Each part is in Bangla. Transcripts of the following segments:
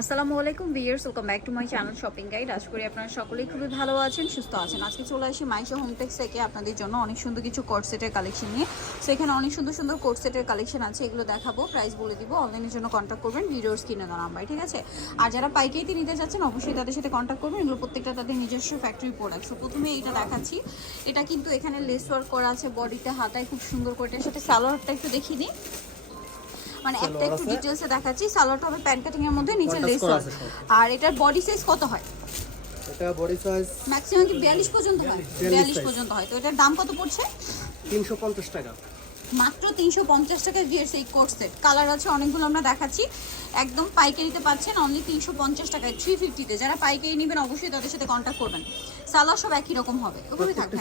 আসসালামু আলাইকুম viewers welcome back to my channel shopping guide আশা করি আপনারা সকলেই খুবই ভালো আছেন, সুস্থ আছেন। আজকে চলে আসি মাইশা হোমটেক্স থেকে আপনাদের জন্য অনেক সুন্দর কিছু কোট সেটের কালেকশন নিয়ে। সো এখানে অনেক সুন্দর সুন্দর কোট সেটের কালেকশন আছে, এগুলো দেখাবো প্রাইস বলে দিব অনলাইনের জন্য কন্ট্যাক্ট করবেন ভিডিওর স্ক্রিনে দেওয়া নাম্বার ঠিক আছে? আর যারা পাইকারিতে নিতে চাচ্ছেন অবশ্যই তাদের সাথে কন্ট্যাক্ট করবেন, এগুলো প্রত্যেকটা তাদের নিজস্ব ফ্যাক্টরি প্রোডাক্ট সো প্রথমে এটা দেখাচ্ছি। এটা কিন্তু এখানে লেস ওয়ার্ক করা আছে বডিতে হাতায় খুব সুন্দর করে, এটার সাথে সালোয়ারটা একটু দেখিয়ে দিই। মানে একটা একটু। ডিটেলসে দেখাচ্ছি। সালোয়ারটা হবে প্যান্ট কাটিং এর মধ্যে নিচে লেস। আর এটার বডি সাইজ কত হয়? এটা বডি সাইজ ম্যাক্সিমাম কি 42 পর্যন্ত হয়? 42 42 পর্যন্ত হয়। তো এটার দাম কত পড়ছে? তিনশো পঞ্চাশ টাকা। মাত্র 350 টাকা ভিএস এই কোট সেট কালার আছে অনেকগুলো আমরা দেখাচ্ছি। একদম পাইকারিতে পাচ্ছেন অনলি 350 টাকায়। 350 তে। যারা পাইকারি নেবেন অবশ্যই তাদের সাথে কন্ট্যাক্ট করবেন। সালোয়ার সব একই রকম হবে। ওগুলোই থাকবে।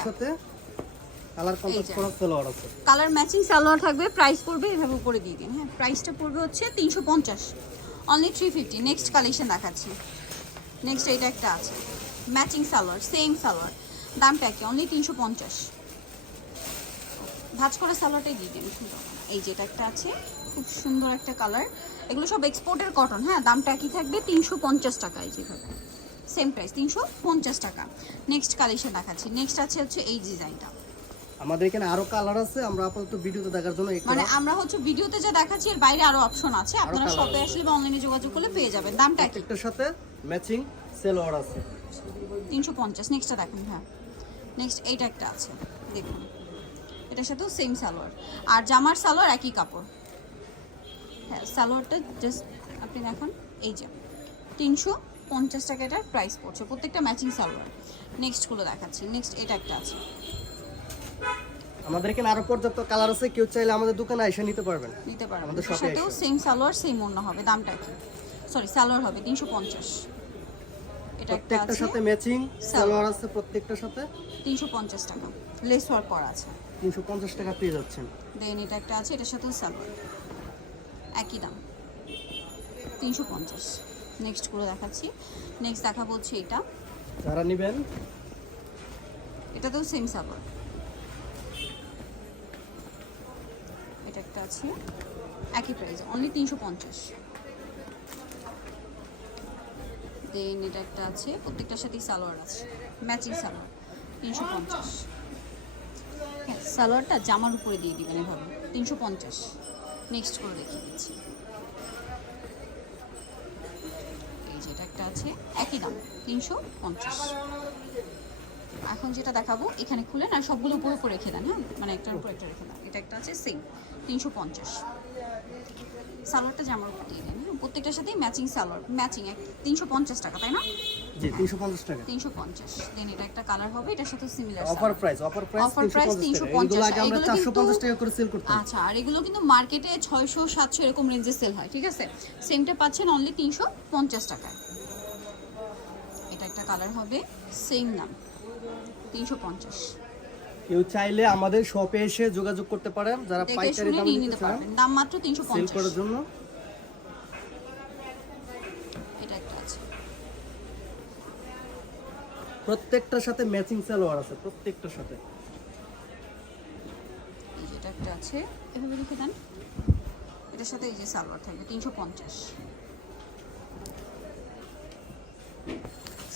কালার কন্ট্রাস্ট যে। করা সালোয়ার আছে কালার ম্যাচিং সালোয়ার থাকবে প্রাইস পড়বে এভাবে উপরে দিয়ে দিন। হ্যাঁ প্রাইসটা পড়বে হচ্ছে তিনশো পঞ্চাশ। Only three fifty next collection দেখাচ্ছি। নেক্সট এইটা একটা আছে। Matching salwar same salwar. দামটা কি অনলি তিনশো পঞ্চাশ। ভাজ করা সালোয়ারটাই দিয়ে দিন এই যেটা একটা আছে খুব সুন্দর একটা কালার এগুলো সব এক্সপোর্টের কটন হ্যাঁ দামটা কি থাকবে তিনশো পঞ্চাশ টাকা এই যেভাবে। সেম প্রাইস তিনশো পঞ্চাশ টাকা। নেক্সট কালেকশন দেখাচ্ছি। নেক্সট আছে হচ্ছে এই ডিজাইনটা আমাদের এখানে আরও কালার আছে আমরা আপাতত ভিডিওতে দেখার জন্য মানে আমরা হচ্ছে ভিডিওতে যা দেখাচ্ছি এর বাইরে আরও অপশন আছে। আপনারা শপে আসলে বা অনলাইনে যোগাযোগ করলে পেয়ে যাবেন। দামটা কি? একটার সাথে ম্যাচিং সালোয়ার আছে। তিনশো পঞ্চাশ। নেক্সটটা দেখুন হ্যাঁ। নেক্সট এইটা একটা আছে দেখুন। এটার সাথেও সেম সালোয়ার। আর জামার সালোয়ার একই কাপড়। হ্যাঁ সালোয়ারটা জাস্ট আপনি দেখুন এই যে। তিনশো পঞ্চাশ টাকা এটার প্রাইস পড়ছে প্রত্যেকটা ম্যাচিং সালোয়ার। নেক্সটগুলো দেখাচ্ছি। নেক্সট এটা একটা আছে। আমাদের এখানে আরও পর্যাপ্ত কালার আছে কেউ চাইলে আমাদের দোকানে এসে নিতে পারবেন। নিতে পারবেন। আমাদের সাথেও সেম সালোয়ার সেম অন্য হবে দামটা কি সরি সালোয়ার হবে তিনশো পঞ্চাশ। এটা একটা প্রত্যেকটার সাথে ম্যাচিং সালোয়ার। আছে প্রত্যেকটার সাথে? তিনশো পঞ্চাশ টাকা। লেস ওয়ার্ক করা আছে। তিনশো পঞ্চাশ টাকা পেয়ে যাচ্ছেন। দেন এটা একটা আছে এটার সাথেও সালোয়ার। একই দাম। তিনশো পঞ্চাশ। নেক্সটগুলো দেখাচ্ছি। নেক্সট দেখাবো হচ্ছে এটা। যারা নেবেন এটাতেও সেম সালোয়ার এটা আছে। একই প্রাইস অনলি তিনশো পঞ্চাশ। দেন এটা একটা আছে, প্রত্যেকটার সাথেই সালোয়ার আছে ম্যাচিং সালোয়ার, তিনশো পঞ্চাশ। হ্যাঁ সালোয়ারটা জামার উপরে দিয়ে দিবেন এভাবে, তিনশো পঞ্চাশ। নেক্সট করে দেখিয়ে দিচ্ছি। এই যেটা একটা আছে, একই দাম, তিনশো পঞ্চাশ। এখন যেটা দেখাবো এখানে খুলে না সবগুলো উপর উপর রেখে দেন হ্যাঁ? মানে একটার উপর একটা রেখে দেন। এটা একটা আছে সেম তিনশো পঞ্চাশ। সালোয়ারটা জামার উপর দিয়ে দিন হ্যাঁ? প্রত্যেকটার সাথেই ম্যাচিং সালোয়ার ম্যাচিং এক তিনশো পঞ্চাশ টাকা তাই না? তিনশো পঞ্চাশ টাকা। তিনশো পঞ্চাশ। দেন এটা একটা কালার হবে এটার সাথে সিমিলার অফার প্রাইস অফার তিনশো পঞ্চাশ টাকা। এগুলো আগে আমরা এগুলো চারশো পঞ্চাশ টাকা করে সেল করতাম। আচ্ছা আর এগুলো কিন্তু মার্কেটে ছয়শো সাতশো এরকম রেঞ্জে সেল হয় ঠিক আছে? সেমটা পাচ্ছেন অনলি তিনশো পঞ্চাশ টাকায়। এটা একটা কালার হবে সেম নাম। তিনশো পঞ্চাশ। কেউ চাইলে আমাদের শপে এসে যোগাযোগ করতে পারেন যারা পাইকারি দামে নিতে পারবেন। দাম মাত্র 350 সেল করার জন্য। এটা একটা আছে। প্রত্যেকটার সাথে ম্যাচিং সালোয়ার আছে প্রত্যেকটার সাথে। এই যে এটা একটা আছে। এভাবে লিখে দেন। এটার সাথে এই যে সালোয়ার থাকবে 350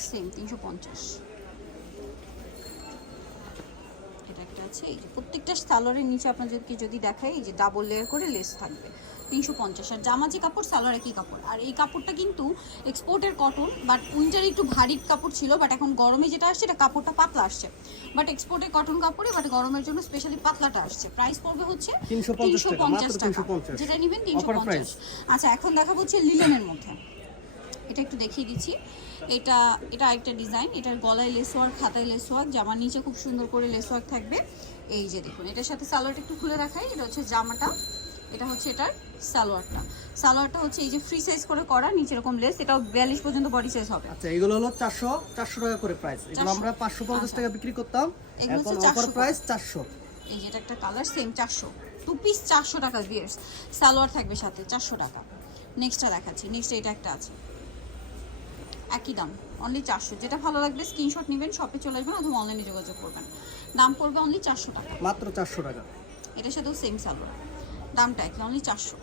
সেম 350 আছে। এই যে প্রত্যেকটা সালোয়ারের নিচে আপনাদেরকে যদি দেখাই এই যে ডাবল লেয়ার করে লেস থাকবে। তিনশো পঞ্চাশ। আর জামা যে কাপড় সালোয়ার একই কাপড়। আর এই কাপড়টা কিন্তু এক্সপোর্টের কটন বাট উইন্টারে একটু ভারী কাপড় ছিল বাট এখন গরমে যেটা আসছে এটা কাপড়টা পাতলা আসছে। বাট এক্সপোর্টের কটন কাপড়ে বাট গরমের জন্য স্পেশালি পাতলাটা আসছে। প্রাইস পড়বে হচ্ছে তিনশো পঞ্চাশ টাকা 350 যেটা নেবেন তিনশো পঞ্চাশ। আচ্ছা এখন দেখা হচ্ছে লিলেনের মধ্যে। এটা একটু দেখিয়ে দিচ্ছি। এটা এটা একটা ডিজাইন এটার গলায় লেস ওয়ার্ক হাতায় লেস ওয়ার্ক জামার নিচে খুব সুন্দর করে লেস ওয়ার্ক থাকবে। এই যে দেখুন এটার সাথে সালোয়ারটা একটু খুলে রাখাই এটা হচ্ছে জামাটা এটা হচ্ছে এটার সালোয়ারটা। সালোয়ারটা হচ্ছে এই যে ফ্রি সাইজ করে করা নিচে এরকম লেস এটাও বিয়াল্লিশ পর্যন্ত বডি সাইজ হবে। আচ্ছা এগুলো হলো চারশো চারশো টাকা করে প্রাইস এগুলো আমরা পাঁচশো পঞ্চাশ টাকা বিক্রি করতাম এগুলো এখন হচ্ছে অফার প্রাইস চারশো। এই যে এটা একটা কালার সেম চারশো। টু পিস চারশো টাকা বিয়ার্স সালোয়ার থাকবে সাথে চারশো টাকা। নেক্সটটা দেখাচ্ছি নেক্সট এটা একটা আছে। একই দাম অনলি চারশো। যেটা ভালো লাগবে স্ক্রিনশট নেবেন শপে চলে আসবেন অথবা অনলাইনে যোগাযোগ করবেন। দাম পড়বে অনলি চারশো টাকা। মাত্র চারশো টাকা। এটার সাথেও সেম সালোয়ার দামটা একই অনলি চারশো।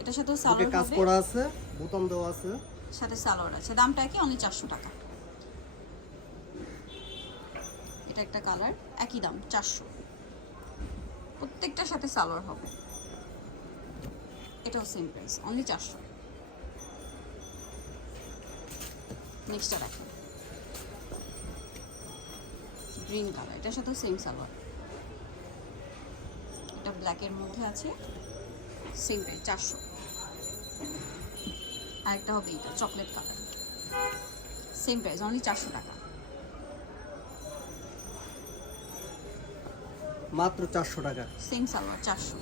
এটার সাথেও সালোয়ার কাজ করা আছে বোতাম দেওয়া আছে। সাথে সালোয়ার আছে। দামটা একই অনলি চারশো টাকা। এটা একটা কালার একই দাম চারশো। প্রত্যেকটার সাথে সালোয়ার হবে। এটাও সেম প্রাইস অনলি চারশো। নেক্সটটা দেখেন গ্রিন কালার এটার সাথেও সেম সালোয়ার এটা ব্ল্যাকের মধ্যে আছে সেম প্রাইস চারশো। আরেকটা হবে এটা chocolate colour same price only চারশো টাকা। মাত্র চারশো টাকা। সেম সালোয়ার চারশো।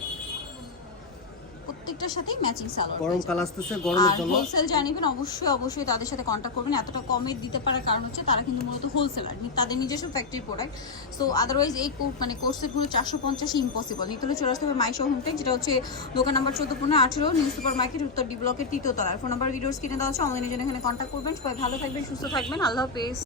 প্রত্যেকটার সাথেই ম্যাচিং সালোয়ার গরম পেয়ে কাল যাবেন। আসতেছে গরমের আর হোলসেল যা নেবেন অবশ্যই অবশ্যই তাদের সাথে কন্ট্যাক্ট করবেন। এতটা কমে দিতে পারার কারণ হচ্ছে তারা কিন্তু মূলত হোলসেলার তাদের নিজস্ব ফ্যাক্টরি প্রোডাক্ট সো আদারওয়াইজ এই কো- মানে কোর্সেটগুলো চারশো পঞ্চাশে ইম্পসিবল নিতলে চলে আসতে হবে মাইশো হোমটেক যেটা হচ্ছে দোকান নাম্বার চোদ্দ পনেরো আঠেরো নিউ সুপার মার্কেট উত্তর ডি ব্লকের তৃতীয় তলার। ফোন নাম্বার ভিডিওস কিনে দেওয়া হচ্ছে অনলাইনে জন্য এখানে কন্ট্যাক্ট করবেন। সবাই ভালো থাকবেন সুস্থ থাকবেন। আল্লাহ হাফেজ।